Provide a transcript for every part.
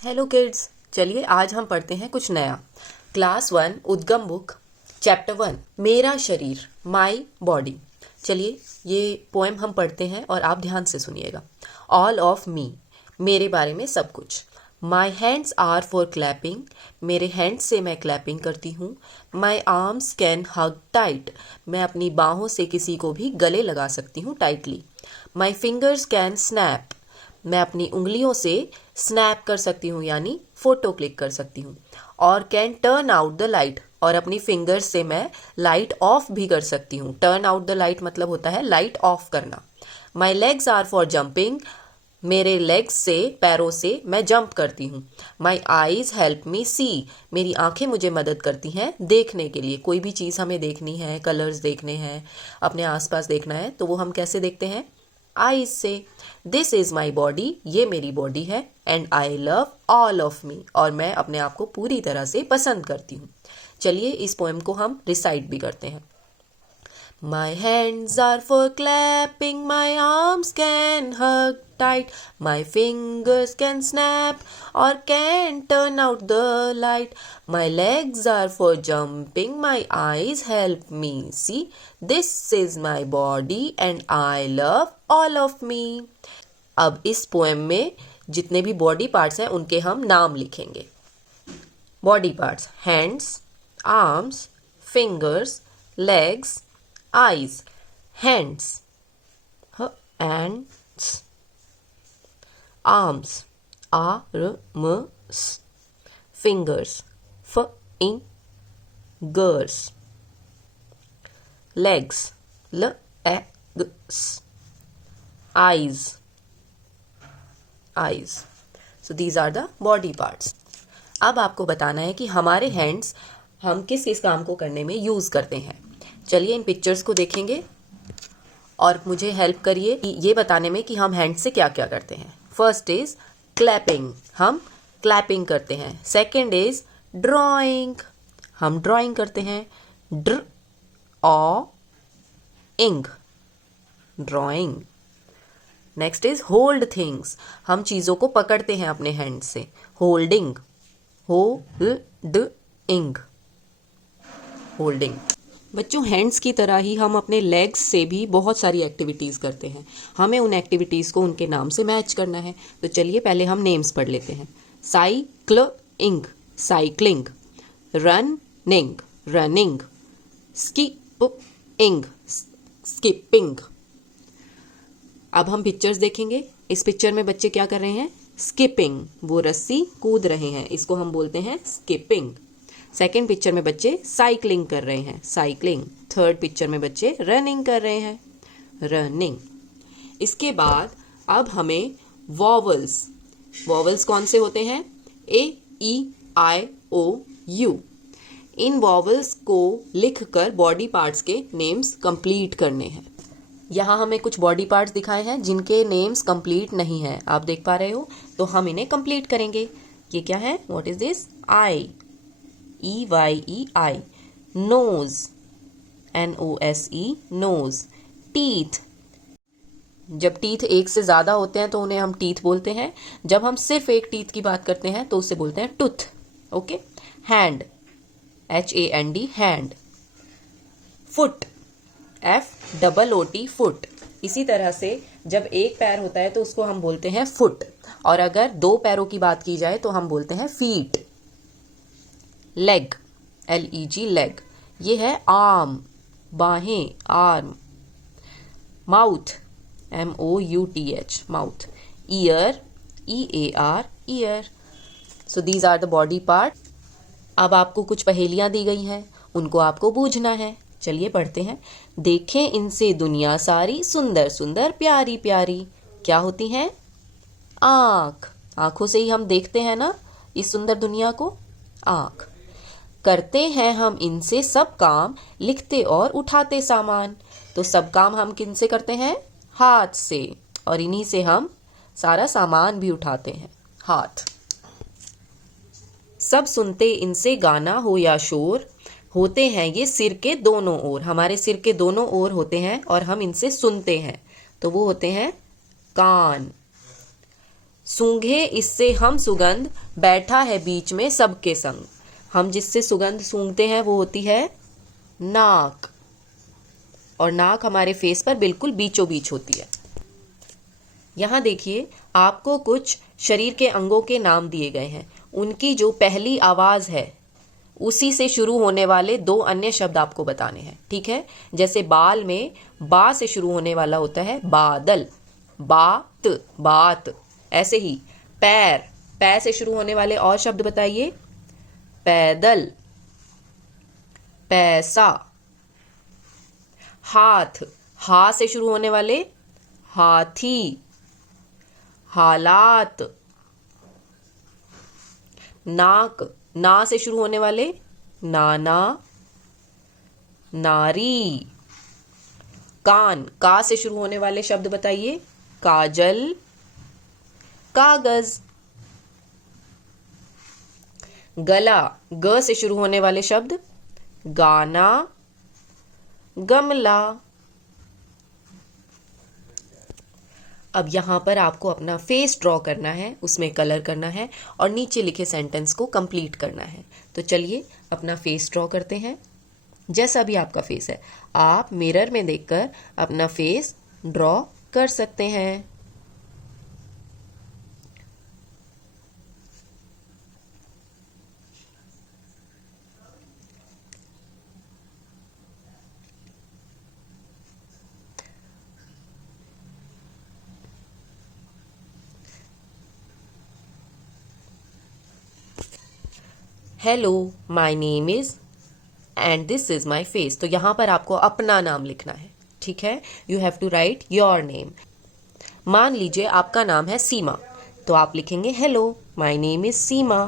Hello kids, चलिए आज हम पढ़ते हैं कुछ नया। क्लास 1 उद्गम बुक चैप्टर 1 मेरा शरीर माई बॉडी। चलिए ये पोएम हम पढ़ते हैं और आप ध्यान से सुनिएगा। ऑल ऑफ मी, मेरे बारे में सब कुछ। My hands are for clapping, मेरे हैंड्स से मैं क्लैपिंग करती हूँ। My arms can hug tight, मैं अपनी बाहों से किसी को भी गले लगा सकती हूँ tightly. My fingers can snap, मैं अपनी उंगलियों से स्नैप कर सकती हूँ यानी फोटो क्लिक कर सकती हूँ। और can turn out the light, और अपनी फिंगर्स से मैं लाइट ऑफ भी कर सकती हूँ। टर्न आउट द लाइट मतलब होता है लाइट ऑफ करना। My legs are for jumping, मेरे लेग्स से पैरों से मैं जंप करती हूँ। माई आईज हेल्प मी सी, मेरी आंखें मुझे मदद करती हैं देखने के लिए। कोई भी चीज़ हमें देखनी है, कलर्स देखने हैं, अपने आसपास देखना है, तो वो हम कैसे देखते हैं? आईज से। दिस इज माई बॉडी, ये मेरी बॉडी है। And I love all of me, और मैं अपने आप को पूरी तरह से पसंद करती हूँ। चलिए इस पोएम को हम रिसाइट भी करते हैं। My hands are for clapping, my arms can hug tight, my fingers can snap or can turn out the light. My legs are for jumping, my eyes help me see. This is my body and I love all of me. अब इस poem में जितने भी body parts हैं उनके हम नाम लिखेंगे। Body parts: hands, arms, fingers, legs, eyes. Hands, hands. Arms, arms. Fingers, fingers. Legs, legs. Eyes, eyes. So these are the body parts. अब आपको बताना है कि हमारे हैंड्स हम किस किस काम को करने में यूज करते हैं। चलिए इन पिक्चर्स को देखेंगे और मुझे हेल्प करिए ये बताने में कि हम हैंड से क्या क्या करते हैं। फर्स्ट इज क्लैपिंग, हम क्लैपिंग करते हैं। सेकंड इज ड्राइंग, हम ड्राइंग करते हैं। इंग, drawing. Next is hold things, हम चीज़ों को पकड़ते हैं अपने हैंड से। Holding, holding, holding. बच्चों हैंड्स की तरह ही हम अपने लेग्स से भी बहुत सारी एक्टिविटीज़ करते हैं। हमें उन एक्टिविटीज़ को उनके नाम से मैच करना है। तो चलिए पहले हम नेम्स पढ़ लेते हैं। Cycling, cycling. Running, running. Skipping, skipping. अब हम पिक्चर्स देखेंगे। इस पिक्चर में बच्चे क्या कर रहे हैं? स्किपिंग, वो रस्सी कूद रहे हैं, इसको हम बोलते हैं स्किपिंग। सेकेंड पिक्चर में बच्चे साइकिलिंग कर रहे हैं, साइकिलिंग। थर्ड पिक्चर में बच्चे रनिंग कर रहे हैं, रनिंग। इसके बाद अब हमें वॉवल्स, वॉवल्स कौन से होते हैं? ए, ई, आई, ओ, यू। इन वॉवल्स को लिखकर बॉडी पार्ट्स के नेम्स कंप्लीट करने हैं। यहाँ हमें कुछ बॉडी पार्ट्स दिखाए हैं जिनके नेम्स कंप्लीट नहीं है, आप देख पा रहे हो, तो हम इन्हें कंप्लीट करेंगे। ये क्या है? What is this? I, E-Y-E-I, nose, N-O-S-E, nose. teeth, जब टीथ एक से ज़्यादा होते हैं तो उन्हें हम टीथ बोलते हैं। जब हम सिर्फ एक टीथ की बात करते हैं तो उसे बोलते हैं tooth. Okay. Hand, H-A-N-D, hand. Foot, F-O-O-T, foot. इसी तरह से जब एक पैर होता है तो उसको हम बोलते हैं फुट, और अगर दो पैरों की बात की जाए तो हम बोलते हैं फीट। Leg, L-E-G, leg. ये है आर्म, बाहें, arm. Mouth, M-O-U-T-H, mouth. Ear, E-A-R, ear. So these are the body part. अब आपको कुछ पहेलियां दी गई हैं, उनको आपको बूझना है। चलिए पढ़ते हैं। देखें इनसे दुनिया सारी, सुंदर सुंदर प्यारी प्यारी। क्या होती हैं? आँख, आँखों से ही हम देखते हैं ना इस सुंदर दुनिया को, आँख। करते हैं हम इनसे सब काम, लिखते और उठाते सामान। तो सब काम हम किन से करते हैं? हाथ से, और इन्हीं से हम सारा सामान भी उठाते हैं, हाथ। सब सुनते इनसे गाना हो या शोर, होते हैं ये सिर के दोनों ओर, हमारे सिर के दोनों ओर होते हैं और हम इनसे सुनते हैं, तो वो होते हैं कान। सूंघे इससे हम सुगंध, बैठा है बीच में सबके संग। हम जिससे सुगंध सूंघते हैं वो होती है नाक, और नाक हमारे फेस पर बिल्कुल बीचों बीच होती है। यहाँ देखिए, आपको कुछ शरीर के अंगों के नाम दिए गए हैं। उनकी जो पहली आवाज है उसी से शुरू होने वाले दो अन्य शब्द आपको बताने हैं, ठीक है। जैसे बाल में बा से शुरू होने वाला होता है बादल, बात, बात। ऐसे ही पैर, पै से शुरू होने वाले और शब्द बताइए। पैदल, पैसा। हाथ, हा से शुरू होने वाले हाथी, हालात। नाक, ना से शुरू होने वाले नाना, नारी। कान, का से शुरू होने वाले शब्द बताइए। काजल, कागज। गला, ग से शुरू होने वाले शब्द गाना, गमला। अब यहाँ पर आपको अपना फेस ड्रॉ करना है, उसमें कलर करना है और नीचे लिखे सेंटेंस को कंप्लीट करना है। तो चलिए अपना फेस ड्रॉ करते हैं। जैसा भी आपका फेस है, आप मिरर में देखकर अपना फेस ड्रॉ कर सकते हैं। Hello, my name is and this is my face. तो यहाँ पर आपको अपना नाम लिखना है, ठीक है। You have to write your name. मान लीजिए आपका नाम है सीमा, तो आप लिखेंगे hello, my name is Seema.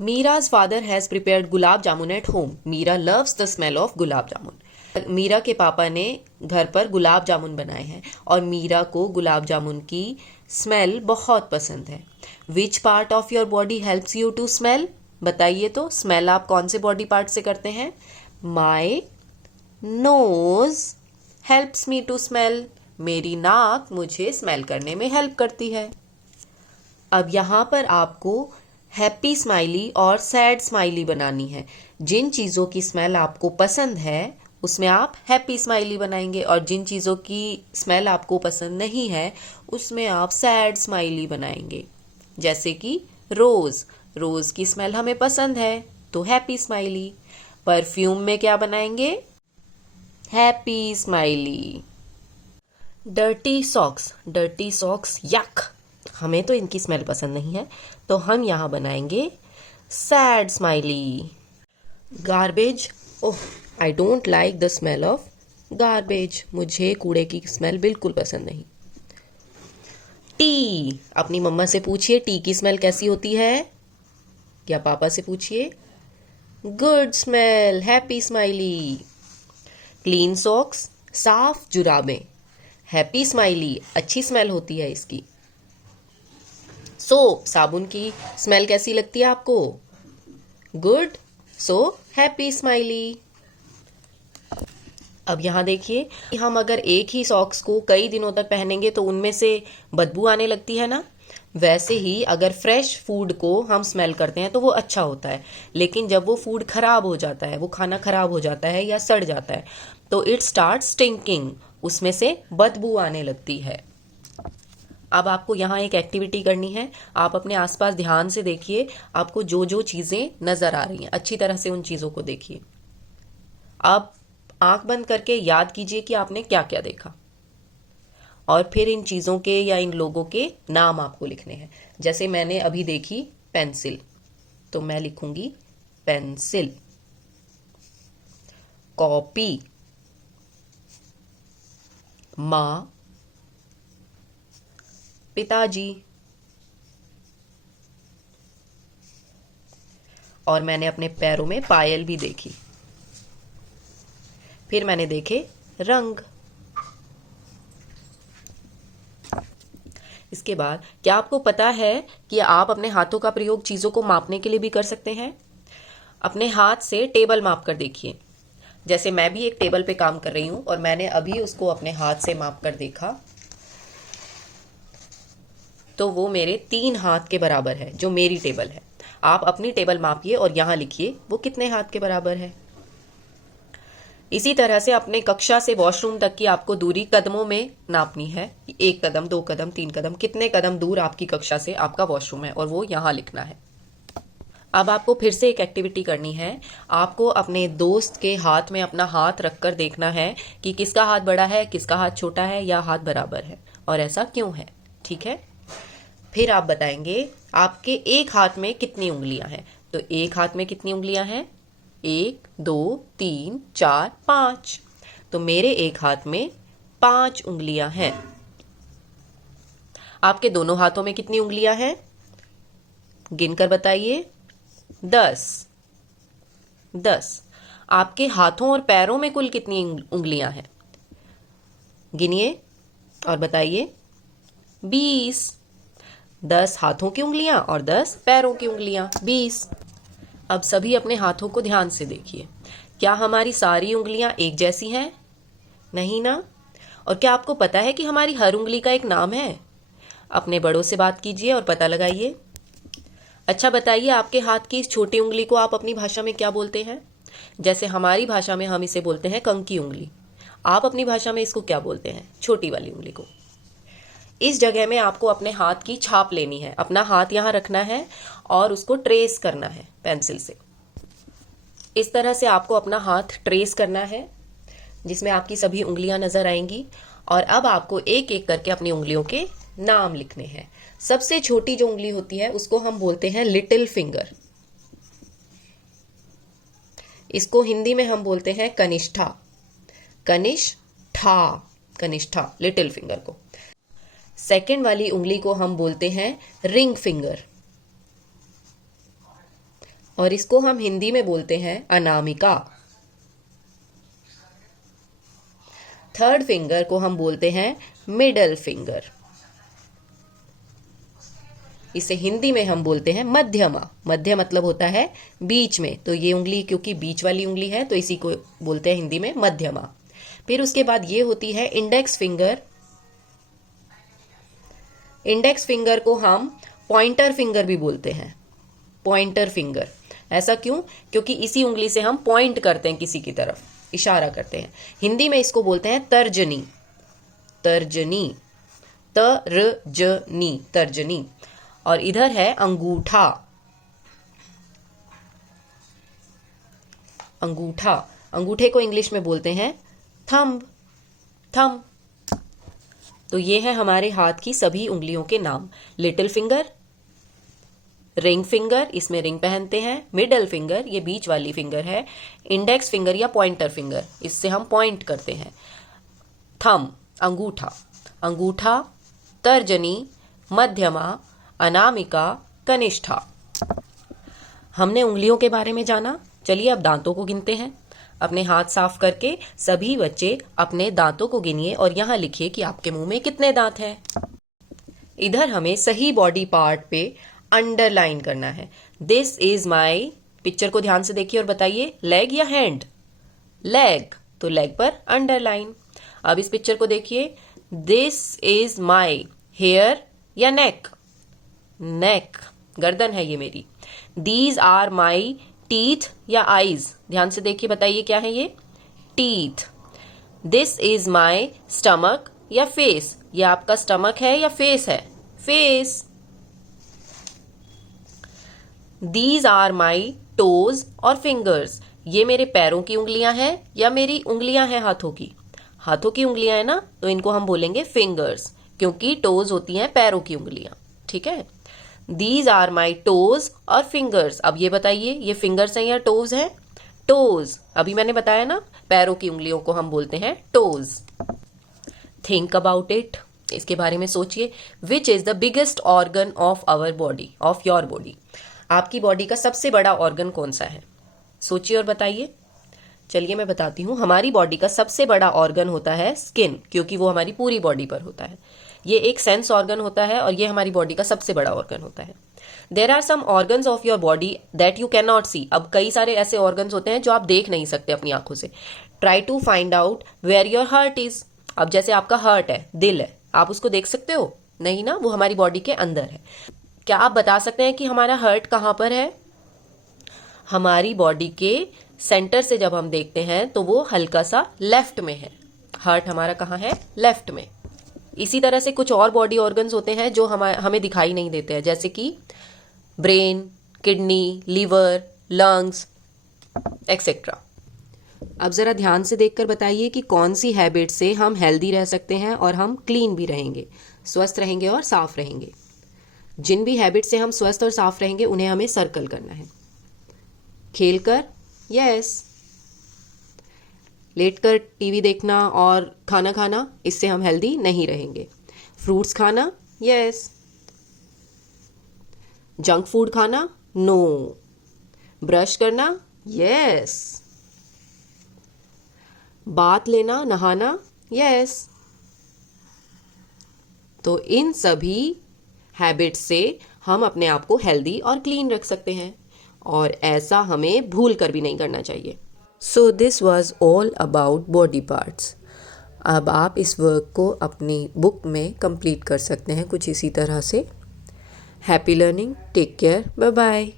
Meera's father has prepared gulab jamun at home. Meera loves the smell of gulab jamun. Meera के पापा ने घर पर गुलाब जामुन बनाए हैं और मीरा को गुलाब जामुन की स्मेल बहुत पसंद है। Which part of your body helps you to smell? बताइए तो, स्मेल आप कौन से बॉडी पार्ट से करते हैं? My nose helps me to smell. मेरी नाक मुझे स्मेल करने में हेल्प करती है। अब यहाँ पर आपको हैप्पी स्माइली और सैड स्माइली बनानी है। जिन चीज़ों की स्मेल आपको पसंद है उसमें आप हैप्पी स्माइली बनाएंगे, और जिन चीज़ों की स्मेल आपको पसंद नहीं है उसमें आप सैड स्माइली बनाएंगे। जैसे कि रोज़, रोज़ की स्मेल हमें पसंद है तो हैप्पी स्माइली। परफ्यूम में क्या बनाएंगे? Happy smiley. Dirty socks, dirty socks यक, हमें तो इनकी स्मेल पसंद नहीं है तो हम यहाँ बनाएंगे sad smiley. Garbage, oh I don't like the smell of garbage. मुझे कूड़े की स्मेल बिल्कुल पसंद नहीं। टी, अपनी मम्मा से पूछिए टी की स्मेल कैसी होती है, या पापा से पूछिए। Good smell, happy smiley. Clean socks, साफ जुराबें, हैप्पी स्माइली, अच्छी स्मेल होती है इसकी। सोप, साबुन की स्मेल कैसी लगती है आपको? Good, so happy smiley. अब यहाँ देखिए, हम अगर एक ही सॉक्स को कई दिनों तक पहनेंगे तो उनमें से बदबू आने लगती है ना। वैसे ही अगर फ्रेश फूड को हम स्मेल करते हैं तो वो अच्छा होता है, लेकिन जब वो फूड खराब हो जाता है, वो खाना खराब हो जाता है या सड़ जाता है, तो इट स्टार्ट स्टिंकिंग, उसमें से बदबू आने लगती है। अब आपको यहाँ एक एक्टिविटी करनी है। आप अपने आसपास ध्यान से देखिए, आपको जो जो चीज़ें नज़र आ रही हैं अच्छी तरह से उन चीज़ों को देखिए। आप आंख बंद करके याद कीजिए कि आपने क्या क्या देखा, और फिर इन चीज़ों के या इन लोगों के नाम आपको लिखने हैं। जैसे मैंने अभी देखी पेंसिल, तो मैं लिखूंगी पेंसिल। कॉपी, माँ, पिताजी। और मैंने अपने पैरों में पायल भी देखी। फिर मैंने देखे रंग। इसके बाद क्या आपको पता है कि आप अपने हाथों का प्रयोग चीजों को मापने के लिए भी कर सकते हैं? अपने हाथ से टेबल माप कर देखिए। जैसे मैं भी एक टेबल पे काम कर रही हूं और मैंने अभी उसको अपने हाथ से माप कर देखा। तो वो मेरे 3 हाथ के बराबर है, जो मेरी टेबल है। आप अपनी टेबल मापिए और यहाँ लिखिए वो कितने हाथ के बराबर है। इसी तरह से अपने कक्षा से वॉशरूम तक की आपको दूरी कदमों में नापनी है। 1 कदम, 2 कदम, 3 कदम, कितने कदम दूर आपकी कक्षा से आपका वॉशरूम है, और वो यहाँ लिखना है। अब आपको फिर से एक एक्टिविटी करनी है। आपको अपने दोस्त के हाथ में अपना हाथ रखकर देखना है कि किसका हाथ बड़ा है, किसका हाथ छोटा है, या हाथ बराबर है, और ऐसा क्यों है। ठीक है, फिर आप बताएंगे आपके एक हाथ में कितनी उंगलियां हैं। तो एक हाथ में कितनी उंगलियां हैं? 1, 2, 3, 4, 5। तो मेरे एक हाथ में 5 उंगलियां हैं। आपके दोनों हाथों में कितनी उंगलियां हैं? गिनकर बताइए। 10। आपके हाथों और पैरों में कुल कितनी उंगलियां हैं? गिनिए और बताइए। 20। 10 हाथों की उंगलियां और 10 पैरों की उंगलियां, 20। अब सभी अपने हाथों को ध्यान से देखिए। क्या हमारी सारी उंगलियां एक जैसी हैं? नहीं ना। और क्या आपको पता है कि हमारी हर उंगली का एक नाम है? अपने बड़ों से बात कीजिए और पता लगाइए। अच्छा बताइए, आपके हाथ की इस छोटी उंगली को आप अपनी भाषा में क्या बोलते हैं? जैसे हमारी भाषा में हम इसे बोलते हैं कंकी उंगली। आप अपनी भाषा में इसको क्या बोलते हैं? छोटी वाली उंगली को। इस जगह में आपको अपने हाथ की छाप लेनी है। अपना हाथ यहाँ रखना है और उसको ट्रेस करना है पेंसिल से। इस तरह से आपको अपना हाथ ट्रेस करना है, जिसमें आपकी सभी उंगलियां नजर आएंगी। और अब आपको एक एक करके अपनी उंगलियों के नाम लिखने हैं। सबसे छोटी जो उंगली होती है उसको हम बोलते हैं लिटिल फिंगर। इसको हिंदी में हम बोलते हैं कनिष्ठा। कनिष्ठा लिटिल फिंगर को। सेकेंड वाली उंगली को हम बोलते हैं रिंग फिंगर, और इसको हम हिंदी में बोलते हैं अनामिका। थर्ड फिंगर को हम बोलते हैं मिडल फिंगर। इसे हिंदी में हम बोलते हैं मध्यमा। मध्य मतलब होता है बीच में, तो ये उंगली क्योंकि बीच वाली उंगली है तो इसी को बोलते हैं हिंदी में मध्यमा। फिर उसके बाद ये होती है इंडेक्स फिंगर। इंडेक्स फिंगर को हम पॉइंटर फिंगर भी बोलते हैं। पॉइंटर फिंगर ऐसा क्यों? क्योंकि इसी उंगली से हम पॉइंट करते हैं, किसी की तरफ इशारा करते हैं। हिंदी में इसको बोलते हैं तर्जनी। तर्जनी, तर्जनी। और इधर है अंगूठा। अंगूठे को इंग्लिश में बोलते हैं थंब। तो ये है हमारे हाथ की सभी उंगलियों के नाम। लिटिल फिंगर, रिंग फिंगर, इसमें रिंग पहनते हैं। मिडल फिंगर, ये बीच वाली फिंगर है। इंडेक्स फिंगर या पॉइंटर फिंगर, इससे हम पॉइंट करते हैं। थंब, अंगूठा, तर्जनी, मध्यमा, अनामिका, कनिष्ठा। हमने उंगलियों के बारे में जाना। चलिए अब दांतों को गिनते हैं। अपने हाथ साफ करके सभी बच्चे अपने दांतों को गिनिए और यहाँ लिखिए कि आपके मुंह में कितने दांत हैं। इधर हमें सही बॉडी पार्ट पे अंडरलाइन करना है। दिस इज माई, पिक्चर को ध्यान से देखिए और बताइए लेग या हैंड? लेग, तो लेग पर अंडरलाइन। अब इस पिक्चर को देखिए। दिस इज माई हेयर या नेक? नेक, गर्दन है ये मेरी। दीज आर माई टीथ या आईज? ध्यान से देखिए, बताइए क्या है ये? Teeth. This is my stomach या फेस? ये आपका स्टमक है या फेस है? Face. These are my toes और फिंगर्स? ये मेरे पैरों की उंगलियां हैं या मेरी उंगलियां हैं हाथों की? हाथों की उंगलियां है ना, तो इनको हम बोलेंगे फिंगर्स, क्योंकि टोज होती हैं पैरों की उंगलियां। ठीक है, दीज आर माई टोज और फिंगर्स। अब ये बताइए, ये फिंगर्स हैं या टोज है? टोज। अभी मैंने बताया ना, पैरों की उंगलियों को हम बोलते हैं टोज। थिंक अबाउट इट, इसके बारे में सोचिए। Which is the biggest organ of our body, of your body? आपकी बॉडी का सबसे बड़ा ऑर्गन कौन सा है? सोचिए और बताइए। चलिए मैं बताती हूँ। हमारी बॉडी का सबसे बड़ा ऑर्गन होता है स्किन, क्योंकि वो हमारी पूरी बॉडी पर होता है। ये एक सेंस ऑर्गन होता है और ये हमारी बॉडी का सबसे बड़ा ऑर्गन होता है। There are some organs of your body that you can not see. अब कई सारे ऐसे ऑर्गन्स होते हैं जो आप देख नहीं सकते अपनी आंखों से। Try to find out where your heart is. अब जैसे आपका हार्ट है, दिल है, आप उसको देख सकते हो? नहीं ना, वो हमारी बॉडी के अंदर है। क्या आप बता सकते हैं कि हमारा हार्ट कहाँ पर है? हमारी बॉडी के सेंटर से जब हम देखते हैं तो वो हल्का सा लेफ्ट में है। हार्ट हमारा कहाँ है? लेफ्ट में। इसी तरह से कुछ और बॉडी ऑर्गन्स होते हैं जो हमें दिखाई नहीं देते हैं, जैसे कि brain, kidney, liver, lungs etcetera. अब ज़रा ध्यान से देखकर बताइए कि कौन सी हैबिट से हम हेल्दी रह सकते हैं और हम क्लीन भी रहेंगे, स्वस्थ रहेंगे और साफ रहेंगे। जिन भी हैबिट से हम स्वस्थ और साफ रहेंगे उन्हें हमें सर्कल करना है। खेलकर, यस। लेटकर टीवी देखना और खाना खाना, इससे हम हेल्दी नहीं रहेंगे। फ्रूट्स खाना, यस। जंक फूड खाना, नो। ब्रश करना, यस। बाथ लेना, नहाना, यस। तो इन सभी हैबिट्स से हम अपने आप को हेल्दी और क्लीन रख सकते हैं, और ऐसा हमें भूल कर भी नहीं करना चाहिए। So this was all about body parts. अब आप इस वर्क को अपनी बुक में कंप्लीट कर सकते हैं कुछ इसी तरह से। Happy learning, take care, bye bye.